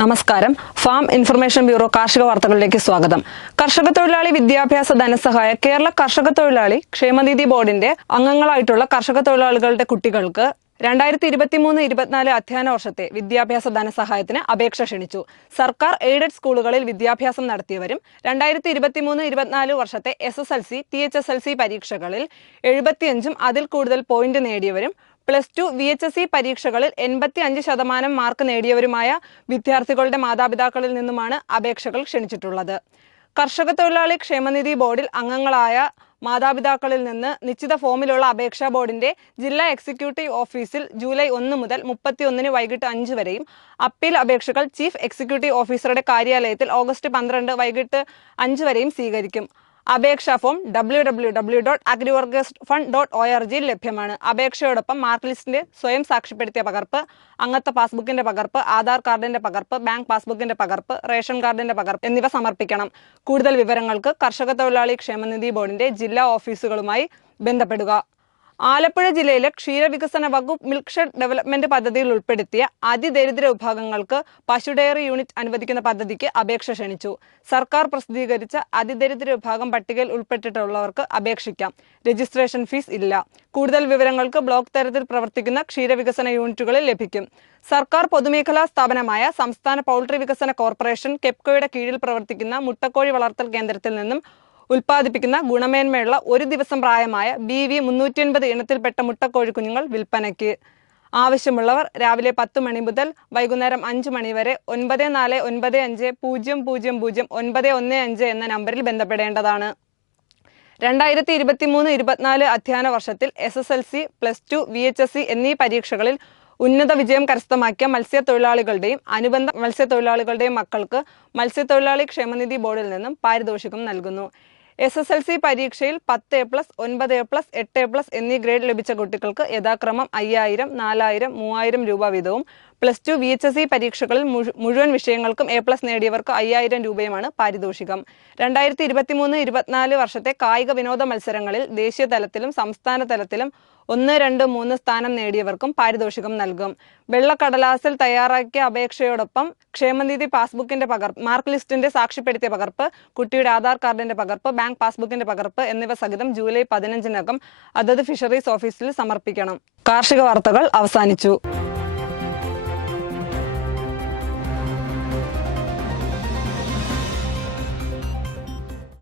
നമസ്കാരം. Farm information bureau കാർഷിക വാർത്തകളിലേക്ക് സ്വാഗതം. കർഷക തൊഴിലാളി വിദ്യാഭ്യാസ ധനസഹായ കേരള കർഷക തൊഴിലാളി ക്ഷേമനിധി ബോർഡിന്റെ അംഗങ്ങളായിട്ടുള്ള കർഷക തൊഴിലാളികളുടെ കുട്ടികൾക്ക് 2023-24 അധ്യയന വർഷത്തെ വിദ്യാഭ്യാസ ധനസഹായത്തിന് അപേക്ഷ ക്ഷണിച്ചു. സർക്കാർ എയ്ഡഡ് സ്കൂളുകളിൽ വിദ്യാഭ്യാസം നടത്തിയവരും 2023-24 വർഷത്തെ SSLC, THSLC പരീക്ഷകളിൽ 75 അതിൽ കൂടുതൽ പോയിന്റ് നേടിയവരും +2 VHSE പരീക്ഷകളിൽ 85% മാർക്ക് നേടിയവരുമായ വിദ്യാർത്ഥികളുടെ മാതാപിതാക്കളിൽ നിന്നുമാണ് അപേക്ഷകൾ ക്ഷണിച്ചിട്ടുള്ളത്. കർഷക തൊഴിലാളി ക്ഷേമനിധി ബോർഡിൽ അംഗങ്ങളായ മാതാപിതാക്കളിൽ നിന്ന് നിശ്ചിത ഫോമിലുള്ള അപേക്ഷാ ബോർഡിന്റെ ജില്ലാ എക്സിക്യൂട്ടീവ് ഓഫീസിൽ ജൂലൈ 1 മുതൽ 31 വൈകിട്ട് 5 വരെയും അപ്പീൽ അപേക്ഷകൾ ചീഫ് എക്സിക്യൂട്ടീവ് ഓഫീസറുടെ കാര്യാലയത്തിൽ ഓഗസ്റ്റ് 12 വൈകിട്ട് 5 വരെയും സ്വീകരിക്കും. അപേക്ഷാ ഫോം www.agriworkersfund.org ലഭ്യമാണ്. അപേക്ഷയോടൊപ്പം മാർക്ക് ലിസ്റ്റിന്റെ സ്വയം സാക്ഷ്യപ്പെടുത്തിയ പകർപ്പ്, അംഗത്വ പാസ്ബുക്കിന്റെ പകർപ്പ്, ആധാർ കാർഡിന്റെ പകർപ്പ്, ബാങ്ക് പാസ്ബുക്കിന്റെ പകർപ്പ്, റേഷൻ കാർഡിന്റെ പകർപ്പ് എന്നിവ സമർപ്പിക്കണം. കൂടുതൽ വിവരങ്ങൾക്ക് കർഷക തൊഴിലാളി ക്ഷേമനിധി ബോർഡിന്റെ ജില്ലാ ഓഫീസുകളുമായി ബന്ധപ്പെടുക. ആലപ്പുഴ ജില്ലയിലെ ക്ഷീരവികസന വകുപ്പ് മിൽക്ക് ഷെഡ് ഡെവലപ്മെന്റ് പദ്ധതിയിൽ ഉൾപ്പെടുത്തിയ അതിദരിദ്ര വിഭാഗങ്ങൾക്ക് പശു ഡയറി യൂണിറ്റ് അനുവദിക്കുന്ന പദ്ധതിക്ക് അപേക്ഷ ക്ഷണിച്ചു. സർക്കാർ പ്രസിദ്ധീകരിച്ച അതിദരിദ്ര വിഭാഗം പട്ടികയിൽ ഉൾപ്പെട്ടിട്ടുള്ളവർക്ക് അപേക്ഷിക്കാം. രജിസ്ട്രേഷൻ ഫീസ് ഇല്ല. കൂടുതൽ വിവരങ്ങൾക്ക് ബ്ലോക്ക് തലത്തിൽ പ്രവർത്തിക്കുന്ന ക്ഷീരവികസന യൂണിറ്റുകളിൽ ലഭിക്കും. സർക്കാർ പൊതുമേഖലാ സ്ഥാപനമായ സംസ്ഥാന പൗൾട്രി വികസന കോർപ്പറേഷൻ കെപ്കോയുടെ കീഴിൽ പ്രവർത്തിക്കുന്ന മുട്ടക്കോഴി വളർത്തൽ കേന്ദ്രത്തിൽ നിന്നും ഉൽപ്പാദിപ്പിക്കുന്ന ഗുണമേന്മയുള്ള ഒരു ദിവസം പ്രായമായ BV 350 ഇനത്തിൽപ്പെട്ട മുട്ടക്കോഴി കുഞ്ഞുങ്ങൾ വിൽപ്പനയ്ക്ക്. ആവശ്യമുള്ളവർ രാവിലെ 10 മണി മുതൽ വൈകുന്നേരം 5 മണി വരെ 9495000915 എന്ന നമ്പറിൽ ബന്ധപ്പെടേണ്ടതാണ്. 2023-24 അധ്യയന വർഷത്തിൽ SSLC, +2, VHSE എന്നീ പരീക്ഷകളിൽ ഉന്നത വിജയം കരസ്ഥമാക്കിയ മത്സ്യത്തൊഴിലാളികളുടെയും അനുബന്ധ മത്സ്യത്തൊഴിലാളികളുടെയും മക്കൾക്ക് മത്സ്യത്തൊഴിലാളി ക്ഷേമനിധി ബോർഡിൽ നിന്നും പാരിതോഷികം നൽകുന്നു. SSLC പരീക്ഷയിൽ 10A+, 9A+, 8A+ എന്നീ ഗ്രേഡ് ലഭിച്ച കുട്ടികൾക്ക് യഥാക്രമം 5000, 4000, 3000 രൂപ വീതവും +2 VHSE പരീക്ഷകളിൽ മുഴുവൻ വിഷയങ്ങൾക്കും A+ നേടിയവർക്ക് 5000 രൂപയുമാണ് പാരിതോഷികം. 2023-24 വർഷത്തെ കായിക വിനോദ മത്സരങ്ങളിൽ ദേശീയ തലത്തിലും സംസ്ഥാന തലത്തിലും 1, 2, 3 സ്ഥാനം നേടിയവർക്കും പാരിതോഷികം നൽകും. വെള്ളക്കടലാസിൽ തയ്യാറാക്കിയ അപേക്ഷയോടൊപ്പം ക്ഷേമനിധി പാസ്ബുക്കിന്റെ പകർപ്പ്, മാർക്ക് ലിസ്റ്റിന്റെ സാക്ഷ്യപ്പെടുത്തിയ പകർപ്പ്, കുട്ടിയുടെ ആധാർ കാർഡിന്റെ പകർപ്പ്, ബാങ്ക് പാസ്ബുക്കിന്റെ പകർപ്പ് എന്നിവ സഹിതം ജൂലൈ 15-നകം അതത് ഫിഷറീസ് ഓഫീസിൽ സമർപ്പിക്കണം. കാർഷിക വാർത്തകൾ അവസാനിച്ചു.